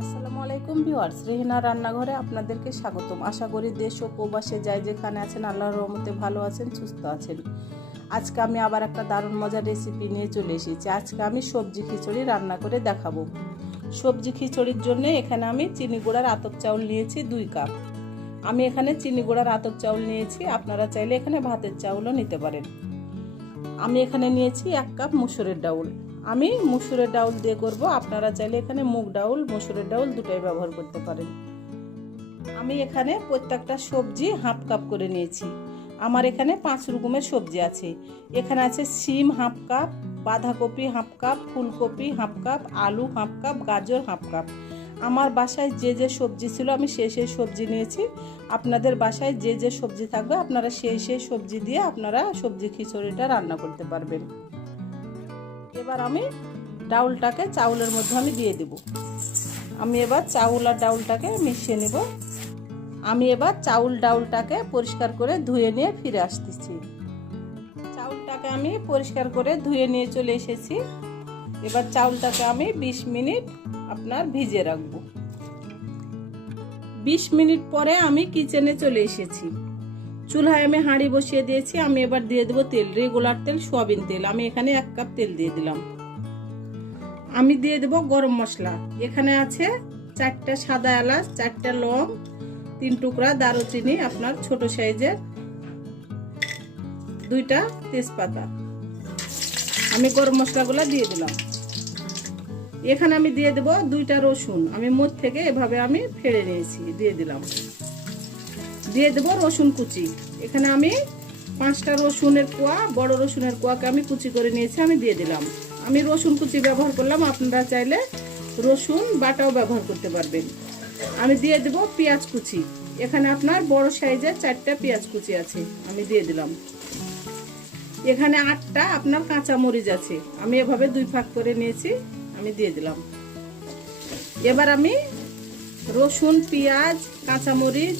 আসসালামু আলাইকুম ভিউয়ার্স, রেহেনার রান্নাঘরে আপনাদেরকে স্বাগতম। আশা করি দেশ ও প্রবাসে যাই যেখানে আছেন আল্লাহর রহমতে ভালো আছেন, সুস্থ আছেন। আজকে আমি আবার একটা দারুণ মজার রেসিপি নিয়ে চলে এসেছি। আজকে আমি সবজি খিচুড়ি রান্না করে দেখাবো। সবজি খিচুড়ির জন্য এখানে আমি চিনি গুঁড়ার আতপ চাউল নিয়েছি 2 কাপ। আমি এখানে চিনি গুঁড়ার আতপ চাউল নিয়েছি, আপনারা চাইলে এখানে ভাতের চাউলও নিতে পারেন। আমি এখানে নিয়েছি 1 কাপ মুসুরের ডাউল। আমি মুসুরের ডাউল দিয়ে করব, আপনারা চাইলে এখানে মুগ ডাউল মসুরের ডাউল দুটোই ব্যবহার করতে পারেন। আমি এখানে প্রত্যেকটা সবজি হাফ কাপ করে নিয়েছি। আমার এখানে 5 রকমের সবজি আছে। এখানে আছে শিম হাফ কাপ, বাঁধাকপি হাফ কাপ, ফুলকপি হাফ কাপ, আলু হাফ কাপ, গাজর হাফ কাপ। আমার বাসায় যে যে সবজি ছিল আমি সেই সবজি নিয়েছি। আপনাদের বাসায় যে যে সবজি থাকবে আপনারা সেই সবজি দিয়ে আপনারা সবজি খিচুড়িটা রান্না করতে পারবেন। এবার আমি ডাউলটাকে চাউলের মধ্যে আমি দিয়ে দেব। আমি এবার চাউল আর ডাউলটাকে মিশিয়ে নেব। আমি এবার ডাউলটাকে পরিষ্কার করে ধুয়ে নিয়ে ফিরে আসতেছি। চাউলটাকে আমি পরিষ্কার করে ধুয়ে নিয়ে চলে এসেছি। এবার চাউলটাকে আমি 20 মিনিট আপনার ভিজিয়ে রাখবো। 20 মিনিট পরে আমি কিচেনে চলে এসেছি। চুলায় আমি হাঁড়ি বসিয়ে দিয়েছি। আমি এবার দিয়ে দেবো তেল, রেগুলার তেল, সয়াবিন তেল। আমি এখানে 1 কাপ তেল দিয়ে দিলাম। আমি দিয়ে দেবো গরম মশলা। এখানে আছে 4টা সাদা এলাচ, 4টা লং, 3 টুকরা দারুচিনি, আপনার ছোট সাইজের, 2টা তেজপাতা। আমি গরম মশলাগুলো দিয়ে দিলাম। এখানে আমি দিয়ে দেবো 2টা রসুন। আমি মুখ থেকে এভাবে আমি ফেড়ে নিয়েছি, দিয়ে দিলাম। দিয়ে দেবো রসুন কুচি। এখানে আমি 5টা রসুনের কোয়া, বড় রসুনের কোয়াকে আমি কুচি করে নিয়েছি, আমি দিয়ে দিলাম। আমি রসুন কুচি ব্যবহার করলাম, আপনারা চাইলে রসুন বাটাও ব্যবহার করতে পারবেন। আমি দিয়ে দেবো পেঁয়াজ কুচি। এখানে আপনার বড় সাইজের 4টা পেঁয়াজ কুচি আছে, আমি দিয়ে দিলাম। এখানে 8টা আপনার কাঁচা মরিচ আছে, আমি এভাবে 2 ভাগ করে নিয়েছি, আমি দিয়ে দিলাম। এবার আমি রসুন, পেঁয়াজ, কাঁচামরিচ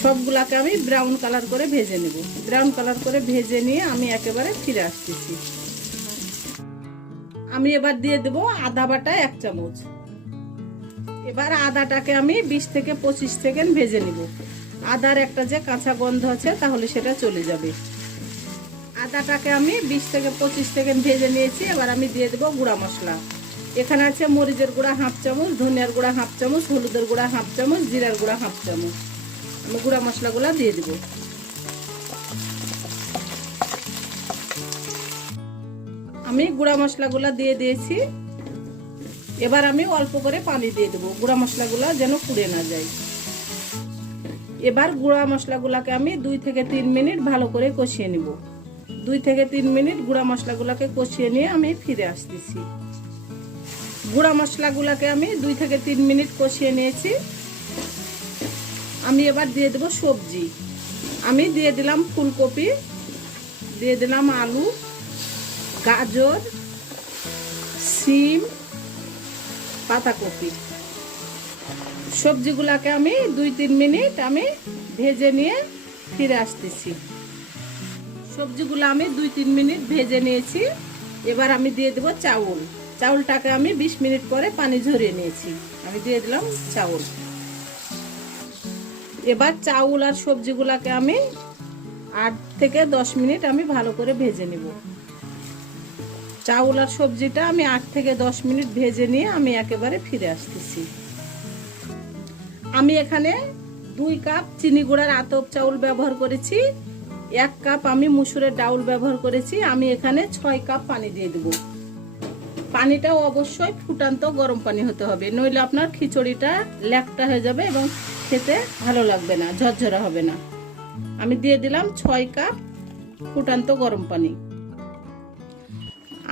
সবগুলাকে আমি ব্রাউন কালার করে ভেজে নেব। ব্রাউন কালার করে ভেজে নিয়ে আমি একেবারে ফিরে আসতেছি। আমি এবার দিয়ে দেব আদা বাটা 1 চামচ। এবার আদাটাকে আমি 20 থেকে 25 সেকেন্ড ভেজে নেব। আদার একটা যে কাঁচা গন্ধ আছে তাহলে সেটা চলে যাবে। আদাটাকে আমি 20 থেকে 25 সেকেন্ড ভেজে নিয়েছি। এবার আমি দিয়ে দেব গুঁড়া মশলা। এখানে আছে মরিচের গুঁড়া হাফ চামচ, ধনিয়ার গুঁড়া হাফ চামচ, হলুদের গুঁড়া হাফ চামচ, জিরার গুঁড়া হাফ চামচ। আমি গুঁড়া মশলাগুলো দিয়ে দেব। আমি গুঁড়া মশলাগুলো দিয়ে দিয়েছি। এবার আমি অল্প করে পানি দিয়ে দেব, গুঁড়া মশলাগুলো যেন পুড়ে না যায়। এবার গুঁড়া মশলাগুলোকে আমি 2 থেকে 3 মিনিট ভালো করে কষিয়ে নেব। 2 থেকে 3 মিনিট গুঁড়া মশলাগুলোকে কষিয়ে নিয়ে আমি ফিরে আসতেছি। গুঁড়া মশলাগুলোকে আমি 2 থেকে 3 মিনিট কষিয়ে নিয়েছি। আমি এবার দিয়ে দেব সবজি। আমি দিয়ে দিলাম ফুলকপি, দিয়ে দিলাম আলু, গাজর, শিম, পাতাকপি। সবজিগুলোকে আমি 2-3 মিনিট আমি ভেজে নিয়ে ফিরে আসতেছি। সবজিগুলো আমি 2-3 মিনিট ভেজে নিয়েছি। এবার আমি দিয়ে দেব চাউল। চাউলটাকে আমি 20 মিনিট পরে পানি ঝরিয়ে নিয়েছি, আমি দিয়ে দিলাম চাউল। এবার চাউল আর সবজিগুলোকে আমি 8 থেকে 10 মিনিট আমি ভালো করে ভেজে নেব। চাউল আর সবজিটা আমি 8 থেকে 10 মিনিট ভেজে নিয়ে আমি একেবারে ফিরে আসতেছি। আমি এখানে 2 কাপ চিনি গুঁড়ার আতপ চাউল ব্যবহার করেছি, 1 কাপ আমি মুসুরের ডাউল ব্যবহার করেছি। আমি এখানে 6 কাপ পানি দিয়ে দেব। পানিটাও অবশ্যই ফুটান্ত গরম পানি হতে হবে, নইলে আপনার খিচুড়িটা ল্যাকটা হয়ে যাবে এবং খেতে ভালো লাগবে না, ঝরঝরা হবে না। আমি দিয়ে দিলাম 6 কাপ ফুটান্ত গরম পানি।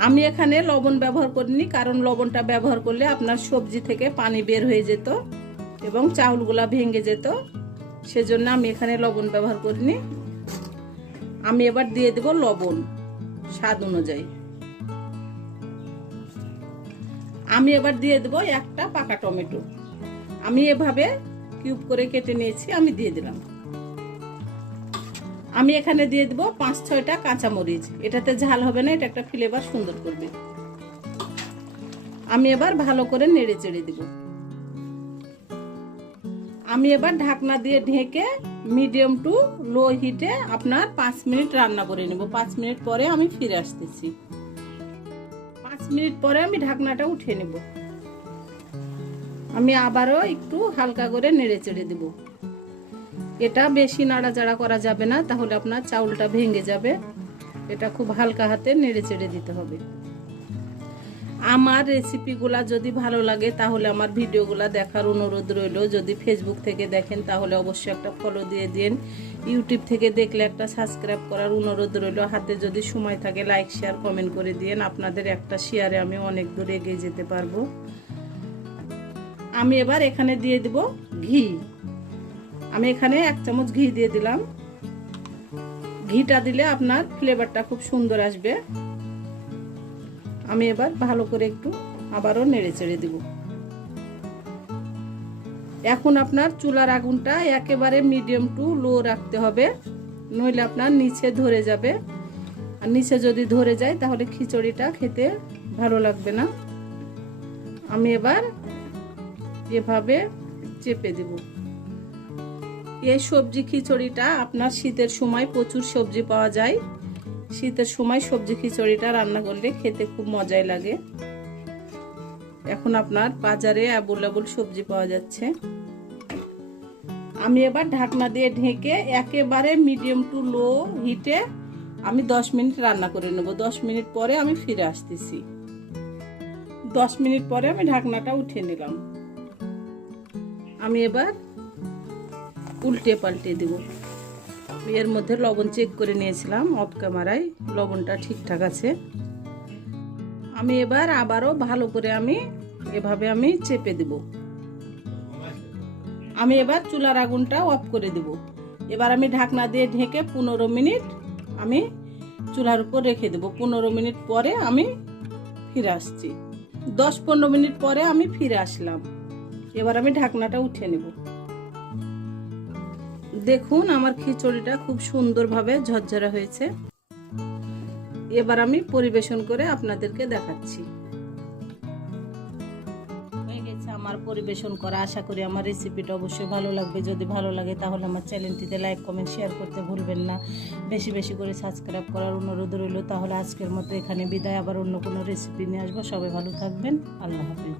আমি এখানে লবণ ব্যবহার করিনি, কারণ লবণটা ব্যবহার করলে আপনার সবজি থেকে পানি বের হয়ে যেত এবং চাউলগুলা ভেঙে যেত, সেজন্য আমি এখানে লবণ ব্যবহার করিনি। আমি এবার দিয়ে দেব লবণ স্বাদ অনুযায়ী। আমি এবার দিয়ে দেব 1টা পাকা টমেটো। আমি এভাবে কিউব করে কেটে নিয়েছি, আমি দিয়ে দিলাম। আমি এখানে দিয়ে দেব 5-6টা কাঁচামরিচ। এটাতে ঝাল হবে না, এটা একটা ফ্লেভার সুন্দর করবে। আমি এবার ভালো করে নেড়ে চেড়ে দিব। আমি এবার ঢাকনা দিয়ে ঢেকে মিডিয়াম টু লো হিটে আপনার 5 মিনিট রান্না করে নেব। 5 মিনিট পরে আমি ফিরে আসতেছি। 5 মিনিট পরে আমি ঢাকনাটা উঠিয়ে নেব। আমি আবারও একটু হালকা করে নেড়ে চেড়ে দেব। এটা বেশি নাড়াচাড়া করা যাবে না, তাহলে আপনার চাউলটা ভেঙে যাবে। এটা খুব হালকা হাতে নেড়ে চেড়ে দিতে হবে। আমার রেসিপিগুলা যদি ভালো লাগে তাহলে আমার ভিডিওগুলা দেখার অনুরোধ রইল। যদি ফেসবুক থেকে দেখেন তাহলে অবশ্যই একটা ফলো দিয়ে দিন। ইউটিউব থেকে দেখলে একটা সাবস্ক্রাইব করার অনুরোধ রইল। হাতে যদি সময় থাকে লাইক শেয়ার কমেন্ট করে দিন। আপনাদের একটা শেয়ারে আমি অনেক দূর এগিয়ে যেতে পারবো। আমি এবার এখানে দিয়ে দিব ঘি। আমি এখানে 1 চামচ ঘি দিয়ে দিলাম। ঘিটা দিলে আপনার ফ্লেভারটা খুব সুন্দর আসবে। আমি এবার ভালো করে একটু আবারও নেড়ে চেড়ে দিব। এখন আপনার চুলার আগুনটা একেবারে মিডিয়াম টু লো রাখতে হবে, নইলে আপনার নিচে ধরে যাবে। আর নিচে যদি ধরে যায় তাহলে খিচুড়িটা খেতে ভালো লাগবে না। আমি এবার এভাবে চেপে দিব। এই সবজি খিচুড়িটা আপনার শীতের সময় প্রচুর সবজি পাওয়া যায়। শীতের সময় সবজি খিচুড়িটা রান্না করলে খেতে খুব মজাই লাগে। এখন আপনার বাজারে অ্যাভেলেবল সবজি পাওয়া যাচ্ছে। আমি এবার ঢাকনা দিয়ে ঢেকে একেবারে মিডিয়াম টু লো হিটে আমি 10 মিনিট রান্না করে নেব। 10 মিনিট পরে আমি ফিরে আসতেছি। 10 মিনিট পরে আমি ঢাকনাটা উঠিয়ে নিলাম। আমি এবার উল্টে পাল্টে দেব। এর মধ্যে লবণ চেক করে নিয়েছিলাম অফ ক্যামেরায়, লবণটা ঠিকঠাক আছে। আমি এবার আবারও ভালো করে এভাবে চেপে দেব। আমি এবার চুলার আগুনটা অফ করে দেব। এবার আমি ঢাকনা দিয়ে ঢেকে 15 মিনিট আমি চুলার উপর রেখে দেব। 15 মিনিট পরে আমি ফিরে আসছি। 10-15 মিনিট পরে আমি ফিরে আসলাম। এবার আমি ঢাকনাটা উঠিয়ে নেব। দেখুন আমার খিচুড়িটা খুব সুন্দরভাবে ঝরঝরা হয়েছে। এবার আমি পরিবেশন করে আপনাদেরকে দেখাচ্ছি। হয়ে গেছে আমার পরিবেশন করা। আশা করি আমার রেসিপিটা অবশ্যই ভালো লাগবে। যদি ভালো লাগে তাহলে আমার চ্যানেলটিতে লাইক কমেন্ট শেয়ার করতে ভুলবেন না। বেশি বেশি করে সাবস্ক্রাইব করার অনুরোধ রইল। তাহলে আজকের মতো এখানে বিদায়। আবার অন্য কোনো রেসিপি নিয়ে আসবো। সবাই ভালো থাকবেন। আল্লাহ হাফেজ।